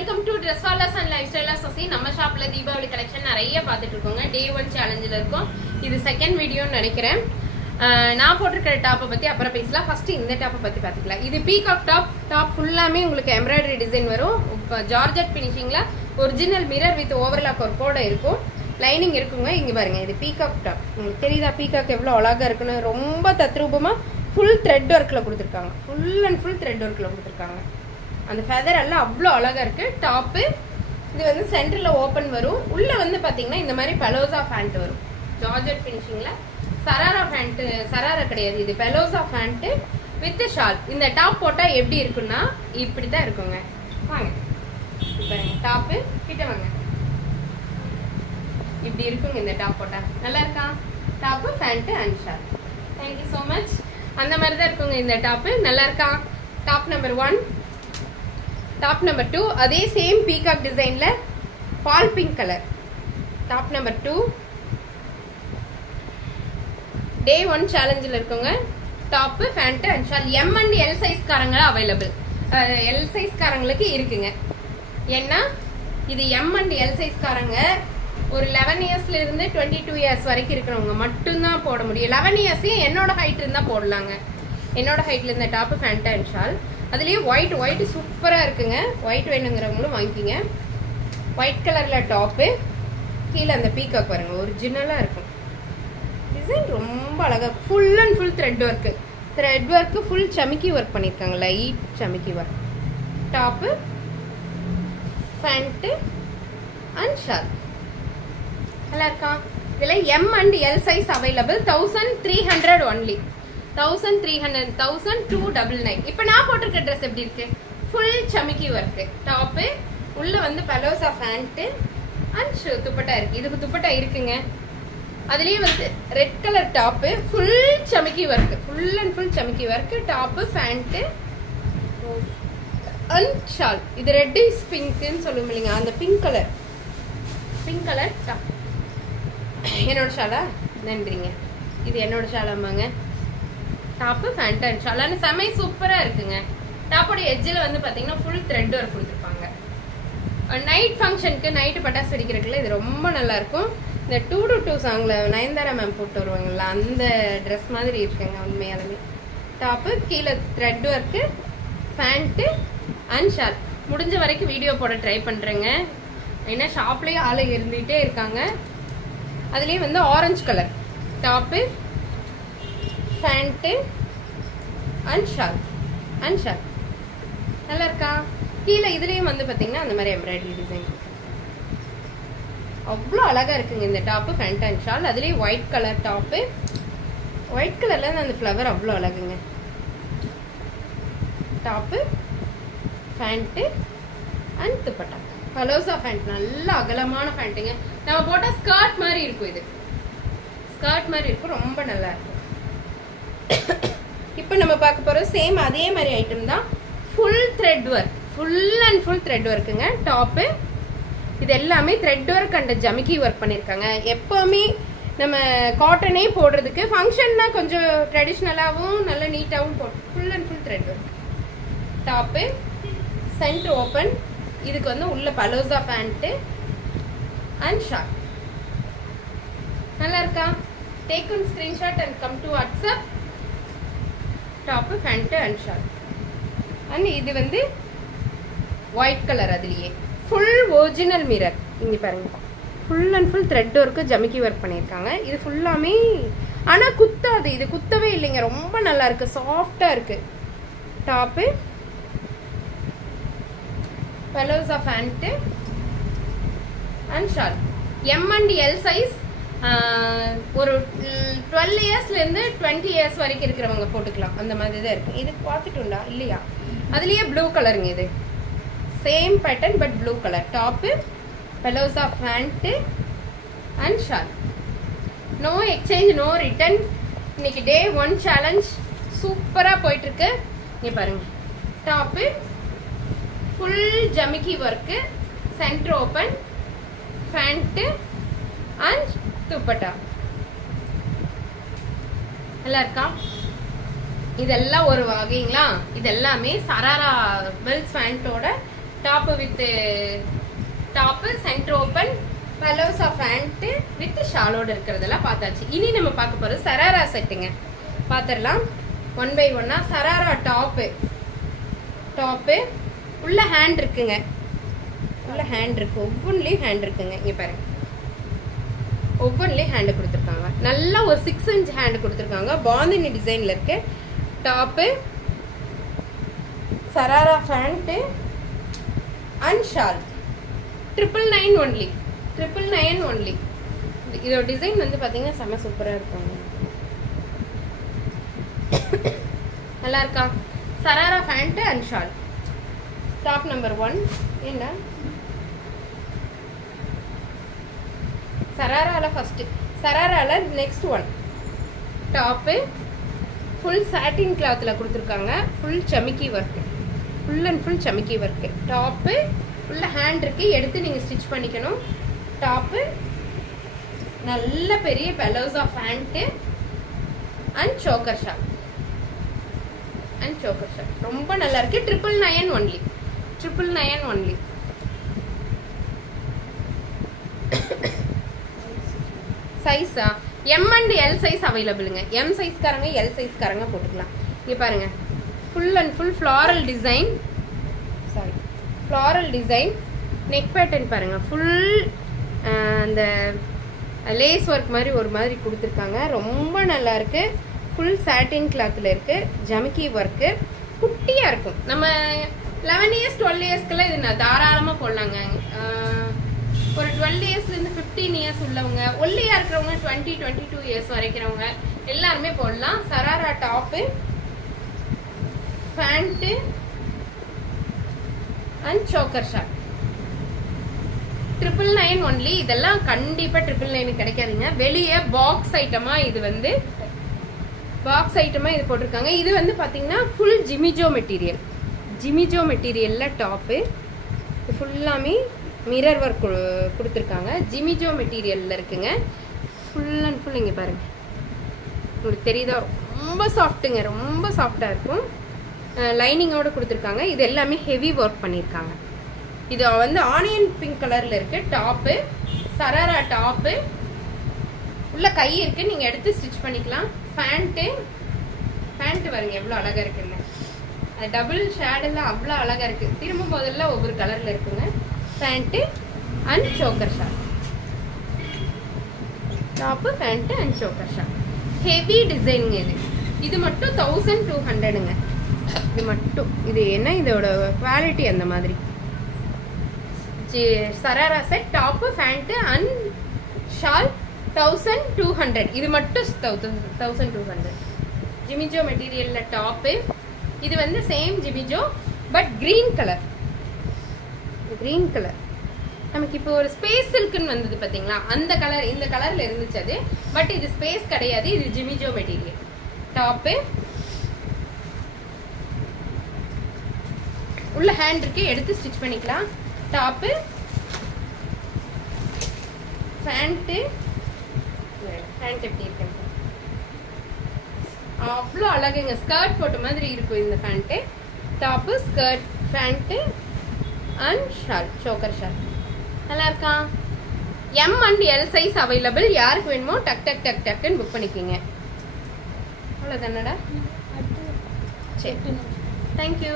Welcome to Dresswallas and Lifestyle Associate. நம்ம ஷாப்ல Deepavali collection நிறைய பார்த்துட்டு இருக்கோங்க. டே 1 சேலஞ்சில் இருக்கும். இது செகண்ட் வீடியோன்னு நினைக்கிறேன். நான் போட்டிருக்கிற டாப்பை பத்தி அப்புறம் பேசலாம். ஃபர்ஸ்ட் இந்த டாப்பை பத்தி பார்த்துக்கலாம். இது பீகாக் டாப் ஃபுல்லாமே உங்களுக்கு எம்ப்ராய்டரி டிசைன் வரும். ஜார்ஜெட் ஃபினிஷிங்ல ஒரிஜினல் மிரர் வித் ஓவர்லாக் ஒர்க்கோட இருக்கும். லைனிங் இருக்குங்க. இங்க பாருங்க, இது பீகாக் டாப். உங்களுக்கு தெரியுதா பீகாக் எவ்வளவு அழகா இருக்குன்னு? ரொம்ப தத்ரூபமா ஃபுல் த்ரெட் ஒர்க்ல கொடுத்துருக்காங்க. ஃபுல் அண்ட் ஃபுல் த்ரெட் ஒர்க்ல கொடுத்துருக்காங்க. அந்த ஃபெதர் எல்லாம் அவ்வளோ அழகா இருக்கு. டாப்பு இது வந்து சென்டர்ல ஓப்பன் வரும். உள்ள வந்து பாத்தீங்கன்னா இந்த மாதிரி பெலோசா பேண்ட் வரும். ஜார்ஜெட் ஃபினிஷிங்ல சராரா பேண்ட், சராரா கிடையாது, இது பெலோசா பேண்ட் வித் ஷால். இந்த டாப் போட்டா எப்படி இருக்குன்னா இப்படிதான் இருக்குங்க. வாங்க பாருங்க, டாப்பு கிட்ட வாங்க. இப்படி இருக்குங்க இந்த டாப் போட்டா. நல்லா இருக்கா? Top pant and shawl. Thank you so much. அந்த மாதிரி தான் இருக்குங்க இந்த டாப்பு. நல்லா இருக்கா? Top number 1. டாப் நம்பர் 2 அதே சேம் பீகாக் டிசைன்ல பால் pink colour. Top number 2 day 1 சேலஞ்சில் இருக்குங்க. Top pant and shawl. M and L size காரங்க அவைலபிள். எல் சைஸ் காரங்களுக்கு இருக்குங்க. ஏன்னா இது எம் அண்ட் எல் சைஸ் காரங்க ஒரு 11 இயர்ஸ்ல இருந்து 22 இயர்ஸ் வரைக்கும் இருக்கிறவங்க மட்டும்தான் போட முடியும். 11 இயர்ஸையும் என்னோட ஹைட் இருந்தா போடலாங்க. என்னோட ஹைட்ல இருந்த டாப் பேண்ட் அண்ட் ஷால். அதுலயே ஒயிட் சூப்பரா இருக்குங்க. ஒயிட் வேணுங்கிறவங்களும் வாங்கிக்கிங்க. ஒயிட் கலர்ல டாப்பு, கீழே அந்த பீகாக் பாருங்க, ஒரிஜினலா இருக்கும். டிசைன் ரொம்ப அழகா, full and full thread work. Thread work full சமிக்கி ஒர்க் பண்ணிருக்காங்க. லைட் சமிக்கி work. Top pant and shawl. நல்லா இருக்கா? இதுல M and L size available. 1300 only. 1300, 1299. இப்ப நான் போட்டிருக்க ட்ரெஸ் எப்படி இருக்கு? ஃபுல் சமிக்கி ஒர்க். டாப்பு உள்ள வந்து பெலோசா பேண்ட் அண்ட் துப்பட்டா இருக்கு. இதுக்கு துப்பட்டா இருக்குங்க. அதுலயே வந்து ரெட் கலர் டாப்பு, ஃபுல் சமிக்கி ஒர்க், ஃபுல் அண்ட் ஃபுல் சமிக்கி work. Top pant and shawl. இது ரெட் இஸ் பிங்க்னு சொல்லுவோம் இல்லைங்க, அந்த பிங்க் கலர் டாப். என்னோட ஷாலா? நன்றிங்க. இது என்னோட ஷாலாமாங்க. Top pant and shawl. ஆனால் செமை சூப்பரா இருக்குங்க. டாப்போட எட்ஜில் வந்து பாத்தீங்கன்னா ஃபுல் த்ரெட் ஒர்க் கொடுத்துருப்பாங்க. நைட் ஃபங்க்ஷனுக்கு, நைட்டு பட்டாசு வெடிக்கிறதுக்குள்ள இது ரொம்ப நல்லா இருக்கும். இந்த 222 சாங்ல நயன்தாரா மேம் போட்டு வருவாங்கல்ல, அந்த ட்ரெஸ் மாதிரி இருக்குங்க உண்மையாலுமே. டாப்பு கீழே thread work, pant and shawl. முடிஞ்ச வரைக்கும் வீடியோ போட ட்ரை பண்றேங்க. ஏன்னா ஷாப்லயே ஆளு இருந்துகிட்டே இருக்காங்க. அதுலயே வந்து orange colour top pant and shawl. நல்லா இருக்கா? கீழே இதுலயும் வந்து பாத்தீங்கன்னா அந்த மாதிரி எம்ப்ராய்டரி டிசைன் அவ்வளோ அழகா இருக்குங்க இந்த டாப்பு பேண்ட் அண்ட் ஷால். அதுலயே ஒயிட் கலர் டாப்பு. ஒயிட் கலர்ல அந்த ஃப்ளவர் அவ்வளோ அழகுங்க. Top pant and dupatta. Palazzo pant, நல்ல அகலமான பேண்ட்டுங்க. நம்ம போட்டா ஸ்கர்ட் மாதிரி இருக்கும். இது ஸ்கர்ட் மாதிரி இருக்கும், ரொம்ப நல்லா இருக்கும். இப்போ நம்ம பார்க்க போறோம் சேம் அதே மாதிரி ஐட்டம் தான். Full thread work, full and full thread ஒர்க்குங்க. டாப்பு இது எல்லாமே த்ரெட் ஒர்க் அண்ட் ஜமிக்கி ஒர்க் பண்ணிருக்காங்க. எப்பவுமே நம்ம காட்டனே போடுறதுக்கு ஃபங்க்ஷன்னா கொஞ்சம் ட்ரெடிஷ்னலாகவும் நல்ல நீட்டாகவும் போட்டு full and full thread work. Top centre open. இதுக்கு வந்து உள்ள பலோசா பேண்ட் அண்ட் ஷார்ட். நல்லா இருக்கா? Take one screenshot and come to WhatsApp. Top pant and short. And இது வந்து ஒயிட் கலர். அதுலயே ஃபுல் ஒரிஜினல் மிரர். இங்க பாருங்க, full and full thread work ஜமிக்கி ஒர்க் பண்ணியிருக்காங்க. இது ஃபுல்லாமே ஆனா குத்தாது, இது குத்தவே இல்லைங்க. ரொம்ப நல்லா இருக்கு, சாஃப்டா இருக்கு. Top palazzo pant and shawl. M and L size. ஒரு 12 இயர்ஸ்ல இருந்து 20 இயர்ஸ் வரைக்கும் இருக்கிறவங்க போட்டுக்கலாம். அந்த மாதிரி தான் இருக்கு. இது பார்த்துட்டுண்டா இல்லையா? அதுலயே ப்ளூ கலருங்க. இது same pattern but blue colour. Top palazzo pant and shawl. No exchange, no return. இன்னைக்கு டே 1 சேலஞ்ச் சூப்பரா போயிட்டு இருக்கு. இங்க பாருங்க, டாப்பு ஃபுல் ஜமிக்கி work, centre open, pant and dupatta. நல்லா இருக்கா? இதெல்லாம் ஒரு வகைங்களா? இதெல்லாமே சராரா பெல்ஸ் பேண்டோட top with top centre open palazzo pant with ஷாலோட இருக்கிறதெல்லாம் பார்த்தாச்சு. இனி நம்ம பார்க்க போறது சராரா செட்டுங்க. பாத்திரலாம் ஒன் பை ஒன்னா. சராரா டாப் உள்ள ஹேண்ட் இருக்குங்க. உள்ள ஹேண்ட் இருக்கு. ஒவ்வொன்றுலயும் ஹேண்ட் இருக்குங்க. இங்க பாருங்க, ஒவ்வொன்றுலயும் ஹேண்ட் கொடுத்துருக்காங்க. நல்லா ஒரு 6 inch ஹேண்ட் கொடுத்துருக்காங்க. பாந்தினி டிசைன்ல இருக்கு. Top sharara pant and shawl 999 only. 999 only. இதோட டிசைன் வந்து பாத்தீங்கன்னா செம சூப்பரா இருக்கும். நல்லா இருக்கா? Sharara pant and shawl. Top number 1 என்ன சராரால ஃபர்ஸ்ட். சராரால next one. Top full satin கிளாத்ல கொடுத்துருக்காங்க. ஃபுல் சமிக்கி ஒர்க். ஃபுல் அண்ட் ஃபுல் சமிக்கி ஒர்க். டாப் உள்ள ஹேண்ட் இருக்கு. எடுத்து நீங்க ஸ்டிச் பண்ணிக்கணும். டாப் நல்ல பெரிய palazzo pant and choker shawl. ரொம்ப நல்லா இருக்கு. 999 ஒன்லி. 999 ஒன்லி. சைஸா M and L சைஸ் அவைலபிளுங்க. M சைஸ் காரங்க L சைஸ் காரங்க போட்டுக்கலாம். இங்க பாருங்க, full and full floral design. Sorry, floral design. Neck pattern பாருங்க, ஃபுல் அந்த லேஸ் ஒர்க் மாதிரி ஒரு மாதிரி கொடுத்துருக்காங்க. ரொம்ப நல்லா இருக்கு. ஃபுல் சாட்டின் கிளாத்ல இருக்கு. ஜமிக்கி ஒர்க்கு குட்டியா இருக்கும். நம்ம 11 years 12 yearsக்குலாம் இது தாராளமா போடலாங்க. ஒரு 12 yearsல இருந்து 15 years உள்ளவங்க, ஒல்லியா இருக்கிறவங்க 20-22 years வரைக்கிறவங்க எல்லாருமே போடலாம். Sharara top pant and choker short 999 only. இதெல்லாம் கண்டிப்பா 999 கிடைக்காதுங்க. வெளியே பாக்ஸ் ஐட்டமா இது வந்து பாக்ஸ் ஐட்டமா இது போட்டிருக்காங்க. இது வந்து பாத்தீங்கன்னா ஃபுல் ஜிமிஜோ மெட்டீரியல். ஜிமிஜோ மெட்டீரியல்ல டாப்பு ஃபுல்லாமே மிரர் ஒர்க் கொடுத்துருக்காங்க. ஜிமிஜோ மெட்டீரியல்ல இருக்குங்க. ஃபுல் அண்ட் ஃபுல் இங்க பாருங்க, உங்களுக்கு தெரியுதா? ரொம்ப சாஃப்ட்டுங்க. ரொம்ப சாஃப்டா இருக்கும். லைனிங்கோட கொடுத்துருக்காங்க. இது எல்லாமே ஹெவி ஒர்க் பண்ணியிருக்காங்க. இது வந்து ஆனியன் பிங்க் கலர்ல இருக்கு. டாப்பு சராரா டாப்பு உள்ள கை இருக்கு. நீங்க எடுத்து ஸ்டிச் பண்ணிக்கலாம். பேண்ட் பாருங்க எவ்வளவு அழகா இருக்குங்க. அது டபுள் ஷேட் எல்லாம் அவ்வளோ அழகா இருக்கு. திரும்பும் போதெல்லாம் ஒவ்வொரு கலர்ல இருக்குங்க. Pant and choker short. Top pant and choker short. Heavy டிசைனுங்க. இது மட்டும் 1200ங்க. இது மட்டும். இது என்ன, இதோட குவாலிட்டி அந்த மாதிரி. Sharara set top pant and shawl 1200. இது மட்டும் 1200. ஜிமிஜோ மெட்டீரியல்ல டாப்பு. இது வந்து same Jimmy Choo but green colour. Green colour நமக்கு இப்போ ஒரு ஸ்பேஸ் சில்க்னு வந்தது பாத்தீங்களா, அந்த கலர் இந்த கலர்ல இருந்துச்சு அது. பட் இது ஸ்பேஸ் கிடையாது. இது ஜிமிஜோ மெட்டீரியல். டாப்பு உள்ள ஹேண்ட் இருக்கு. எடுத்து ஸ்டிச் பண்ணிக்கலாம். டாப்பு பேண்ட் ஹேண்ட் எப்படி இருக்கு, அவ்வளோ அழகுங்க. ஸ்கர்ட் போட்ட மாதிரி இருக்கும் இந்த pant. Top skirt pant and shawl choker shawl. நல்லா இருக்கா? M and L size available. யாருக்கு வேணுமோ டக் டக் டக் டக்குன்னு புக் பண்ணிக்கோங்க. அவ்வளோதானடா? சரி, தேங்க்யூ.